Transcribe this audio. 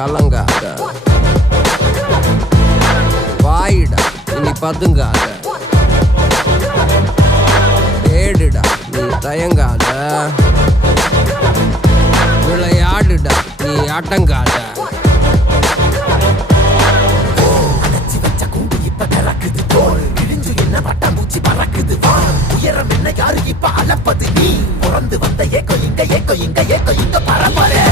கலங்காத, வாயிடா இனி பதுங்காத, ஏடுடா நீ தயங்காத, விளையாடுடா நீ அடங்காத. உயரம் என்ன யாரு இப்ப அளப்பது நீ பிறந்து வந்த ஏக்கோ இங்க பரம்பரை